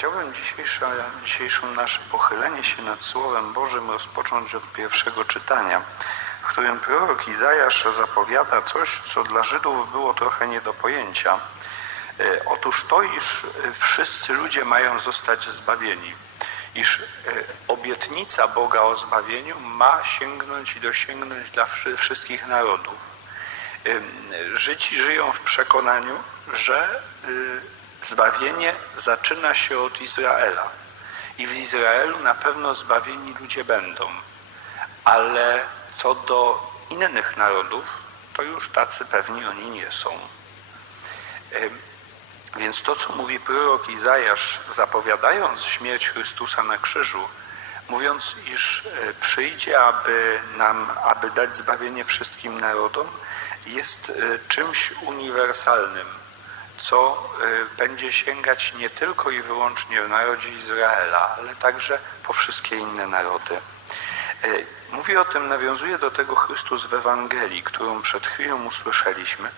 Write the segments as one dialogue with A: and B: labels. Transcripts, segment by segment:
A: Chciałbym dzisiejsze, dzisiejszą nasze pochylenie się nad Słowem Bożym rozpocząć od pierwszego czytania, w którym prorok Izajasz zapowiada coś, co dla Żydów było trochę nie do pojęcia. E, Otóż to, iż e, wszyscy ludzie mają zostać zbawieni, iż e, obietnica Boga o zbawieniu ma sięgnąć i dosięgnąć dla wszy- wszystkich narodów. Żydzi żyją w przekonaniu, że zbawienie zaczyna się od Izraela. I w Izraelu na pewno zbawieni ludzie będą. Ale co do innych narodów, to już tacy pewni oni nie są. Więc to, co mówi prorok Izajasz, zapowiadając śmierć Chrystusa na krzyżu, mówiąc, iż e, przyjdzie, aby nam, aby dać zbawienie wszystkim narodom, jest e, czymś uniwersalnym, co e, będzie sięgać nie tylko i wyłącznie w narodzie Izraela, ale także po wszystkie inne narody. E, Mówi o tym, nawiązuje do tego Chrystus w Ewangelii, którą przed chwilą usłyszeliśmy.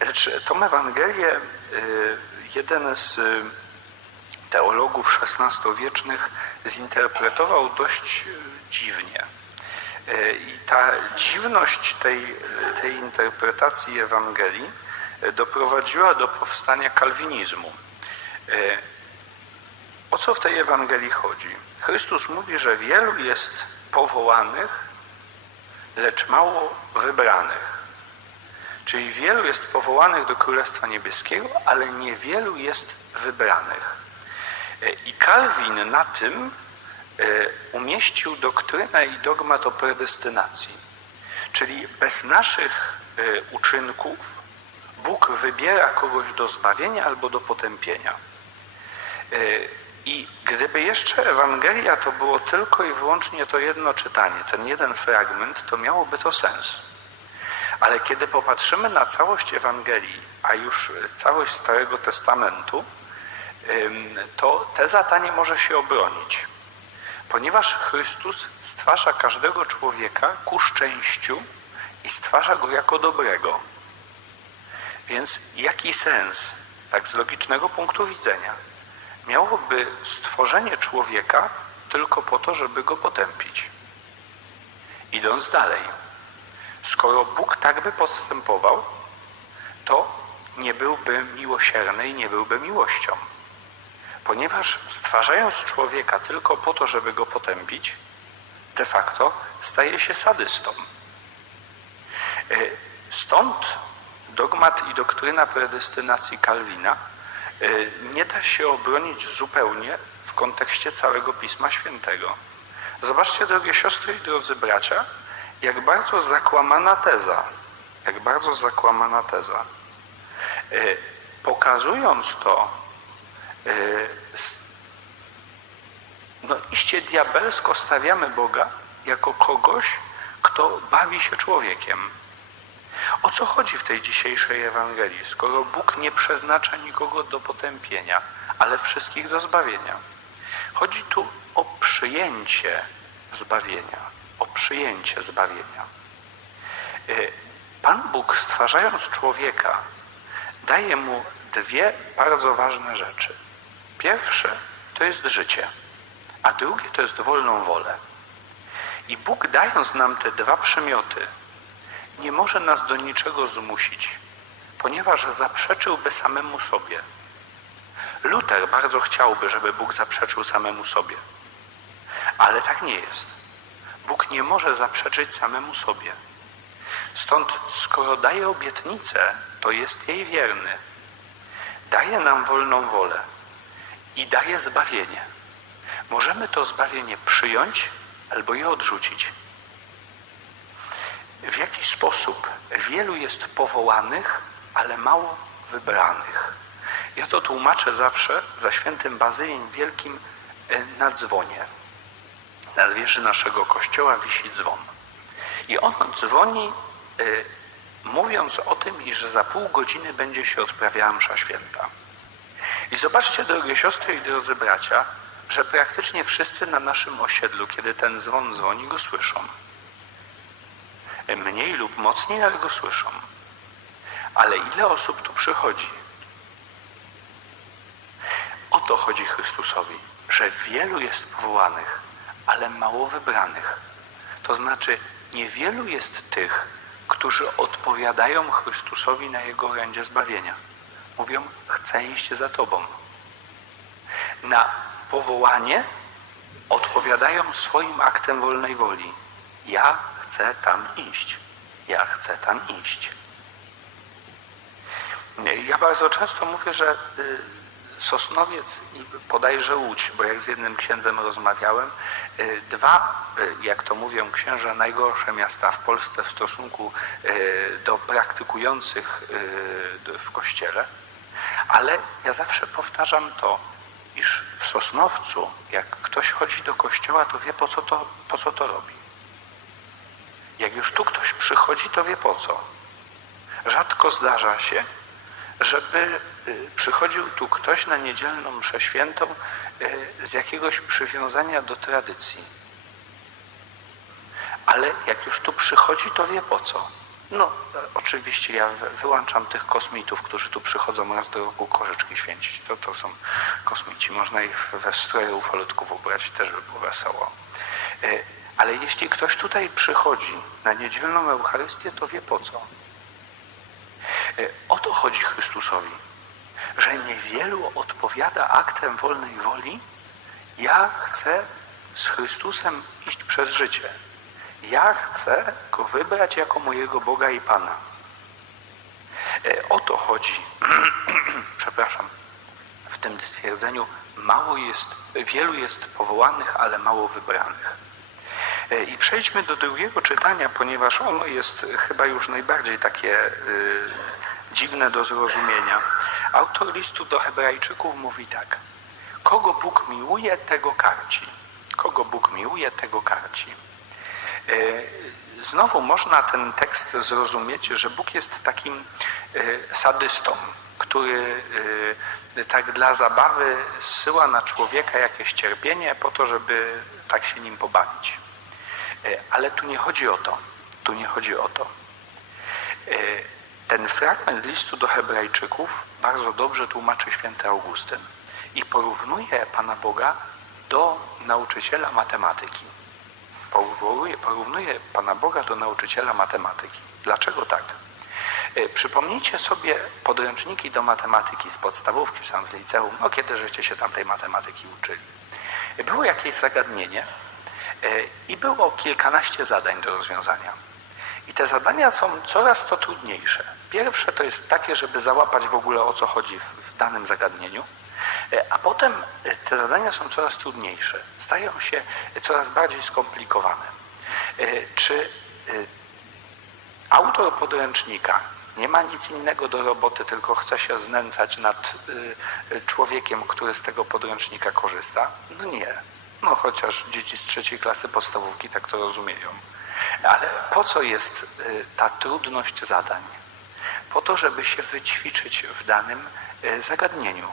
A: Lecz tą Ewangelię y, jeden z y, teologów XVI-wiecznych zinterpretował dość y, dziwnie. Y, I ta dziwność tej, tej interpretacji Ewangelii y, doprowadziła do powstania kalwinizmu. Y, O co w tej Ewangelii chodzi? Chrystus mówi, że wielu jest powołanych, lecz mało wybranych. Czyli wielu jest powołanych do Królestwa Niebieskiego, ale niewielu jest wybranych. E, I Kalwin na tym e, umieścił doktrynę i dogmat o predestynacji. Czyli bez naszych e, uczynków Bóg wybiera kogoś do zbawienia albo do potępienia. E, I gdyby jeszcze Ewangelia to było tylko i wyłącznie to jedno czytanie, ten jeden fragment, to miałoby to sens. Ale kiedy popatrzymy na całość Ewangelii, a już całość Starego Testamentu, to teza ta nie może się obronić. Ponieważ Chrystus stwarza każdego człowieka ku szczęściu i stwarza go jako dobrego. Więc jaki sens, tak z logicznego punktu widzenia, miałoby stworzenie człowieka tylko po to, żeby go potępić? Idąc dalej. Skoro Bóg tak by postępował, to nie byłby miłosierny i nie byłby miłością. Ponieważ stwarzając człowieka tylko po to, żeby go potępić, de facto staje się sadystą. E, Stąd dogmat i doktryna predestynacji Kalwina e, nie da się obronić zupełnie w kontekście całego Pisma Świętego. Zobaczcie, drogie siostry i drodzy bracia, jak bardzo zakłamana teza, jak bardzo zakłamana teza. E, Pokazując to, e, no iście diabelsko stawiamy Boga jako kogoś, kto bawi się człowiekiem. O co chodzi w tej dzisiejszej Ewangelii, skoro Bóg nie przeznacza nikogo do potępienia, ale wszystkich do zbawienia? Chodzi tu o przyjęcie zbawienia, o przyjęcie zbawienia. Y, Pan Bóg, stwarzając człowieka, daje mu dwie bardzo ważne rzeczy. Pierwsze to jest życie, a drugie to jest wolną wolę. I Bóg, dając nam te dwa przymioty, nie może nas do niczego zmusić, ponieważ zaprzeczyłby samemu sobie. Luter bardzo chciałby, żeby Bóg zaprzeczył samemu sobie, ale tak nie jest. Bóg nie może zaprzeczyć samemu sobie. Stąd, skoro daje obietnicę, to jest jej wierny. Daje nam wolną wolę i daje zbawienie. Możemy to zbawienie przyjąć albo je odrzucić. W jaki sposób wielu jest powołanych, ale mało wybranych. Ja to tłumaczę zawsze za świętym Bazyjem Wielkim e, na dzwonie. Na wieży naszego kościoła wisi dzwon. I on dzwoni, y, mówiąc o tym, iż za pół godziny będzie się odprawiała msza święta. I zobaczcie, drogie siostry i drodzy bracia, że praktycznie wszyscy na naszym osiedlu, kiedy ten dzwon dzwoni, go słyszą. Mniej lub mocniej, ale go słyszą. Ale ile osób tu przychodzi? O to chodzi Chrystusowi, że wielu jest powołanych, ale mało wybranych. To znaczy, niewielu jest tych, którzy odpowiadają Chrystusowi na Jego orędzie zbawienia. Mówią, chcę iść za Tobą. Na powołanie odpowiadają swoim aktem wolnej woli. Ja chcę tam iść. Ja chcę tam iść. Ja bardzo często mówię, że y, Sosnowiec i podajże Łódź, bo jak z jednym księdzem rozmawiałem, y, dwa, y, jak to mówią księża, najgorsze miasta w Polsce w stosunku do praktykujących w kościele, ale ja zawsze powtarzam to, iż w Sosnowcu, jak ktoś chodzi do kościoła, to wie po co to, po co to robi. Jak już tu ktoś przychodzi, to wie po co. Rzadko zdarza się, żeby y, przychodził tu ktoś na niedzielną mszę świętą y, z jakiegoś przywiązania do tradycji. Ale jak już tu przychodzi, to wie po co. No, e, oczywiście ja wy- wyłączam tych kosmitów, którzy tu przychodzą raz do roku korzyczki święcić. To, to są kosmici. Można ich we stroje ufolutków ubrać, też by było wesoło. Ale jeśli ktoś tutaj przychodzi na niedzielną Eucharystię, to wie po co. E, O to chodzi Chrystusowi, że niewielu odpowiada aktem wolnej woli. Ja chcę z Chrystusem iść przez życie. Ja chcę go wybrać jako mojego Boga i Pana. E, O to chodzi, przepraszam, w tym stwierdzeniu mało jest, wielu jest powołanych, ale mało wybranych. E, I przejdźmy do drugiego czytania, ponieważ ono jest chyba już najbardziej takie y, dziwne do zrozumienia. Autor listu do Hebrajczyków mówi tak: Kogo Bóg miłuje, tego karci. Kogo Bóg miłuje, tego karci. E, Znowu można ten tekst zrozumieć, że Bóg jest takim e, sadystą, który e, tak dla zabawy zsyła na człowieka jakieś cierpienie po to, żeby tak się nim pobawić. E, Ale tu nie chodzi o to. Tu nie chodzi o to. E, Ten fragment listu do Hebrajczyków bardzo dobrze tłumaczy święty Augustyn i porównuje Pana Boga do nauczyciela matematyki. Porównuje, porównuje Pana Boga do nauczyciela matematyki. Dlaczego tak? E, Przypomnijcie sobie podręczniki do matematyki z podstawówki czy tam z liceum, no kiedy żeście się tam tej matematyki uczyli. Było jakieś zagadnienie i było kilkanaście zadań do rozwiązania. I te zadania są coraz to trudniejsze. Pierwsze to jest takie, żeby załapać w ogóle o co chodzi w, danym zagadnieniu, E, a potem e, te zadania są coraz trudniejsze, stają się coraz bardziej skomplikowane. E, Czy e, autor podręcznika nie ma nic innego do roboty, tylko chce się znęcać nad człowiekiem, który z tego podręcznika korzysta? No nie. No chociaż dzieci z trzeciej klasy podstawówki tak to rozumieją. Ale po co jest y, ta trudność zadań? Po to, żeby się wyćwiczyć w danym y, zagadnieniu.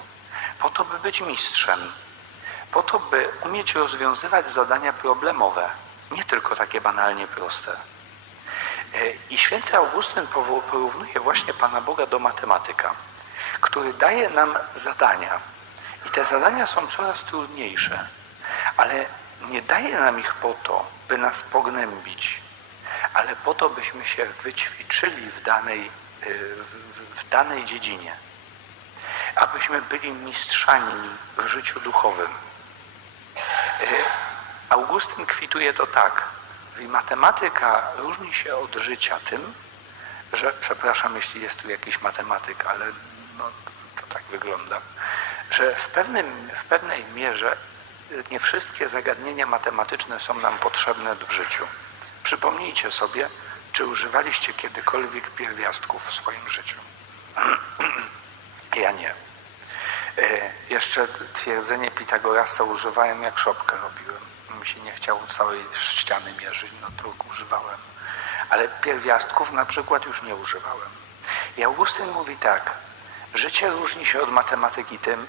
A: Po to, by być mistrzem. Po to, by umieć rozwiązywać zadania problemowe. Nie tylko takie banalnie proste. E, I święty Augustyn porównuje właśnie Pana Boga do matematyka, który daje nam zadania. I te zadania są coraz trudniejsze, ale nie daje nam ich po to, by nas pognębić, ale po to, byśmy się wyćwiczyli w danej, y, w, danej dziedzinie, abyśmy byli mistrzami w życiu duchowym. E, Augustyn kwituje to tak. Mówi, matematyka różni się od życia tym, że, przepraszam, jeśli jest tu jakiś matematyk, ale no, to, to tak wygląda, że w, pewnym, w pewnej mierze nie wszystkie zagadnienia matematyczne są nam potrzebne w życiu. Przypomnijcie sobie, czy używaliście kiedykolwiek pierwiastków w swoim życiu. Ja nie. E, Jeszcze twierdzenie Pitagorasa używałem, jak szopkę robiłem. Mi się nie chciało całej ściany mierzyć, no to używałem. Ale pierwiastków na przykład już nie używałem. I Augustyn mówi tak, życie różni się od matematyki tym,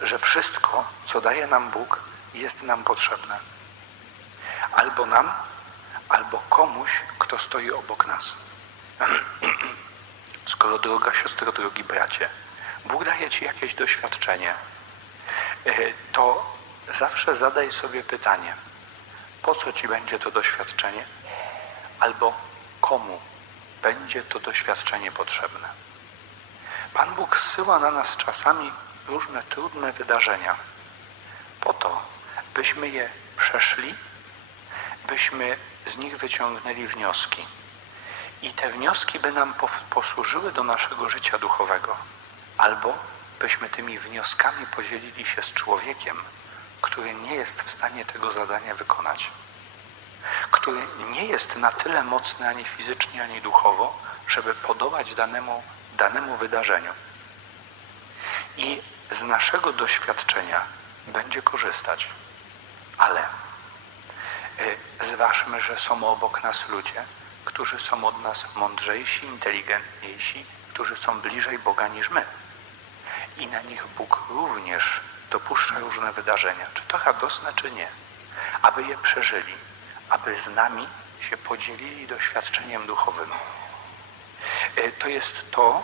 A: że wszystko, co daje nam Bóg, jest nam potrzebne. Albo nam, albo komuś, kto stoi obok nas. Skoro droga siostro, drogi bracie, Bóg daje ci jakieś doświadczenie, y, to zawsze zadaj sobie pytanie, po co ci będzie to doświadczenie, albo komu będzie to doświadczenie potrzebne. Pan Bóg zsyła na nas czasami różne trudne wydarzenia, po to, byśmy je przeszli, byśmy z nich wyciągnęli wnioski. I te wnioski by nam posłużyły do naszego życia duchowego, albo byśmy tymi wnioskami podzielili się z człowiekiem, który nie jest w stanie tego zadania wykonać, który nie jest na tyle mocny ani fizycznie, ani duchowo, żeby podołać danemu, danemu wydarzeniu. I z naszego doświadczenia będzie korzystać. Ale y, zważmy, że są obok nas ludzie, którzy są od nas mądrzejsi, inteligentniejsi, którzy są bliżej Boga niż my. I na nich Bóg również dopuszcza różne wydarzenia, czy to radosne, czy nie, aby je przeżyli, aby z nami się podzielili doświadczeniem duchowym. Y, To jest to,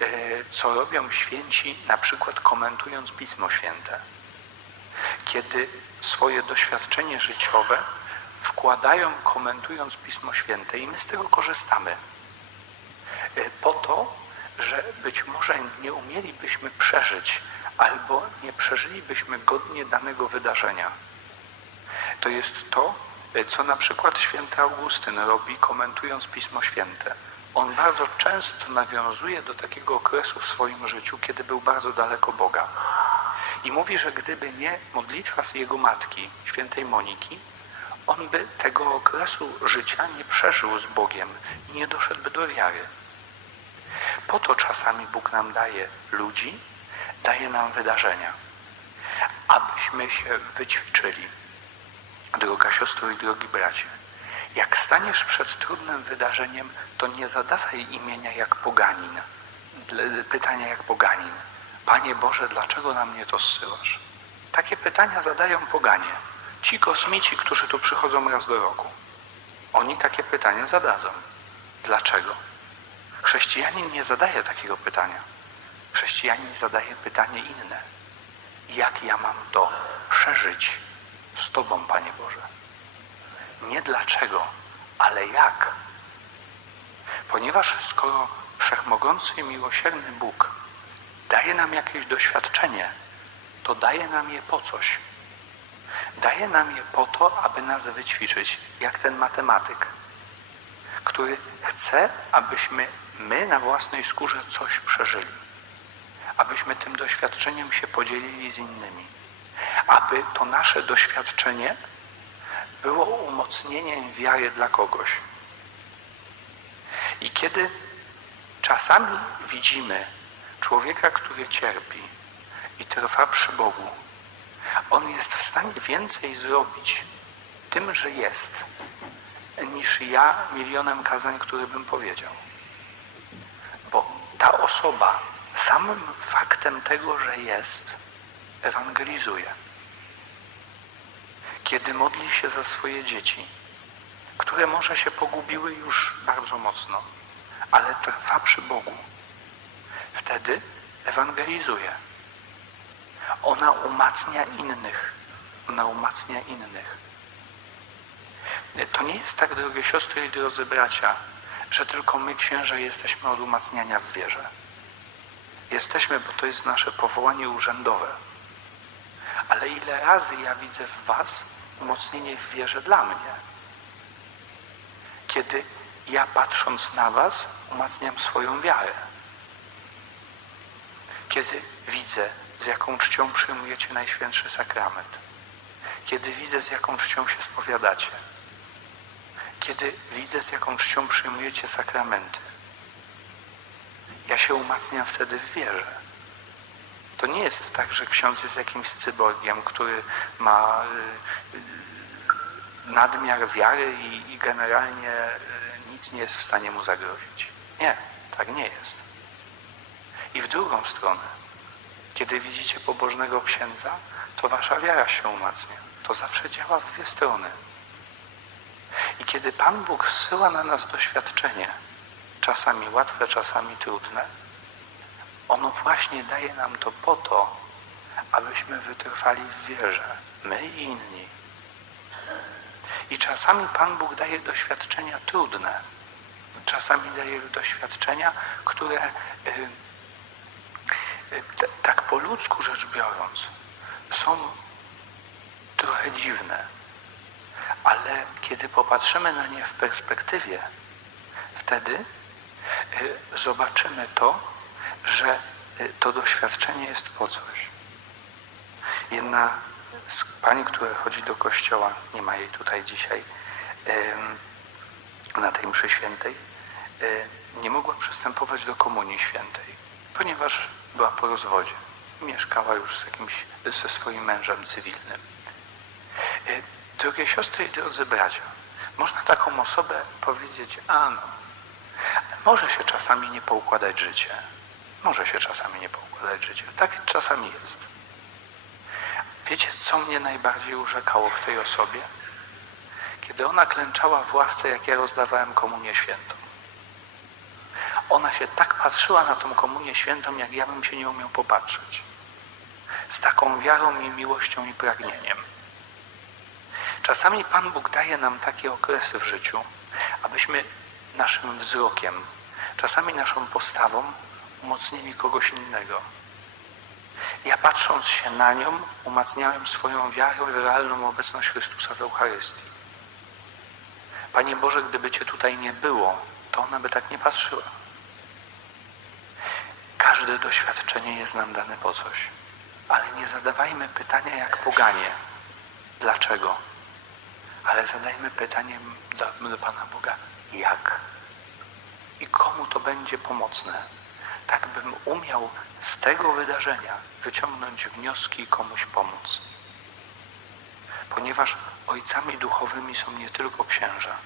A: y, co robią święci, na przykład komentując Pismo Święte kiedy swoje doświadczenie życiowe wkładają, komentując Pismo Święte, i my z tego korzystamy. Y, Po to, że być może nie umielibyśmy przeżyć, albo nie przeżylibyśmy godnie danego wydarzenia. To jest to, y, co na przykład święty Augustyn robi, komentując Pismo Święte. On bardzo często nawiązuje do takiego okresu w swoim życiu, kiedy był bardzo daleko Boga. I mówi, że gdyby nie modlitwa z jego matki, świętej Moniki, on by tego okresu życia nie przeżył z Bogiem i nie doszedłby do wiary. Po to czasami Bóg nam daje ludzi, daje nam wydarzenia, abyśmy się wyćwiczyli. Droga siostro i drogi bracie, jak staniesz przed trudnym wydarzeniem, to nie zadawaj imienia jak poganin, pytania jak poganin. Panie Boże, dlaczego na mnie to zsyłasz? Takie pytania zadają poganie. Ci kosmici, którzy tu przychodzą raz do roku. Oni takie pytania zadadzą. Dlaczego? Chrześcijanin nie zadaje takiego pytania. Chrześcijanin zadaje pytanie inne. Jak ja mam to przeżyć z Tobą, Panie Boże? Nie dlaczego, ale jak. Ponieważ skoro wszechmogący i miłosierny Bóg daje nam jakieś doświadczenie, to daje nam je po coś. Daje nam je po to, aby nas wyćwiczyć, jak ten matematyk, który chce, abyśmy my na własnej skórze coś przeżyli, abyśmy tym doświadczeniem się podzielili z innymi, aby to nasze doświadczenie było umocnieniem wiary dla kogoś. I kiedy czasami widzimy człowieka, który cierpi i trwa przy Bogu, on jest w stanie więcej zrobić tym, że jest, niż ja milionem kazań, które bym powiedział. Bo ta osoba samym faktem tego, że jest, ewangelizuje. Kiedy modli się za swoje dzieci, które może się pogubiły już bardzo mocno, ale trwa przy Bogu, wtedy ewangelizuje. Ona umacnia innych. Ona umacnia innych. To nie jest tak, drogie siostry i drodzy bracia, że tylko my, księża, jesteśmy od umacniania w wierze. Jesteśmy, bo to jest nasze powołanie urzędowe. Ale ile razy ja widzę w Was umocnienie w wierze dla mnie? Kiedy ja patrząc na Was umacniam swoją wiarę. Kiedy widzę, z jaką czcią przyjmujecie Najświętszy Sakrament. Kiedy widzę, z jaką czcią się spowiadacie. Kiedy widzę, z jaką czcią przyjmujecie sakramenty. Ja się umacniam wtedy w wierze. To nie jest tak, że ksiądz jest jakimś cyborgiem, który ma y, y, nadmiar wiary i, generalnie y, nic nie jest w stanie mu zagrozić. Nie, tak nie jest. I w drugą stronę, kiedy widzicie pobożnego księdza, to wasza wiara się umacnia. To zawsze działa w dwie strony. I kiedy Pan Bóg zsyła na nas doświadczenie, czasami łatwe, czasami trudne, ono właśnie daje nam to po to, abyśmy wytrwali w wierze, my i inni. I czasami Pan Bóg daje doświadczenia trudne. Czasami daje doświadczenia, które y, y, t- tak po ludzku rzecz biorąc są trochę dziwne. Ale kiedy popatrzymy na nie w perspektywie, wtedy y, zobaczymy to, że y, to doświadczenie jest po coś. Jedna z pań, która chodzi do kościoła, nie ma jej tutaj dzisiaj, na tej mszy świętej, e, nie mogła przystępować do komunii świętej, ponieważ była po rozwodzie. Mieszkała już z jakimś, ze swoim mężem cywilnym. E, Drogie siostry i drodzy bracia, można taką osobę powiedzieć, a no, może się czasami nie poukładać życie. Może się czasami nie poukładać życie. Tak czasami jest. Wiecie, co mnie najbardziej urzekało w tej osobie? Kiedy ona klęczała w ławce, jak ja rozdawałem komunię świętą. Ona się tak patrzyła na tą komunię świętą, jak ja bym się nie umiał popatrzeć. Z taką wiarą i miłością i pragnieniem. Czasami Pan Bóg daje nam takie okresy w życiu, abyśmy naszym wzrokiem, czasami naszą postawą umocnili kogoś innego. Ja patrząc się na nią, umacniałem swoją wiarę w realną obecność Chrystusa w Eucharystii. Panie Boże, gdyby Cię tutaj nie było, to ona by tak nie patrzyła. Każde doświadczenie jest nam dane po coś, ale nie zadawajmy pytania jak poganie. Dlaczego? Ale zadajmy pytanie do, do Pana Boga, jak? I komu to będzie pomocne? Tak bym umiał z tego wydarzenia wyciągnąć wnioski i komuś pomóc. Ponieważ ojcami duchowymi są nie tylko księża,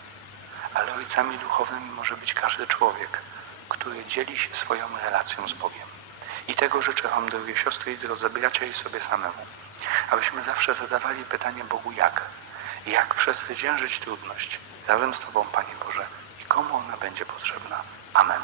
A: ale ojcami duchowymi może być każdy człowiek, który dzieli się swoją relacją z Bogiem. I tego życzę Wam, drogie siostry i drodzy bracia i sobie samemu, abyśmy zawsze zadawali pytanie Bogu jak? Jak przezwyciężyć trudność razem z Tobą, Panie Boże, i komu ona będzie potrzebna. Amen.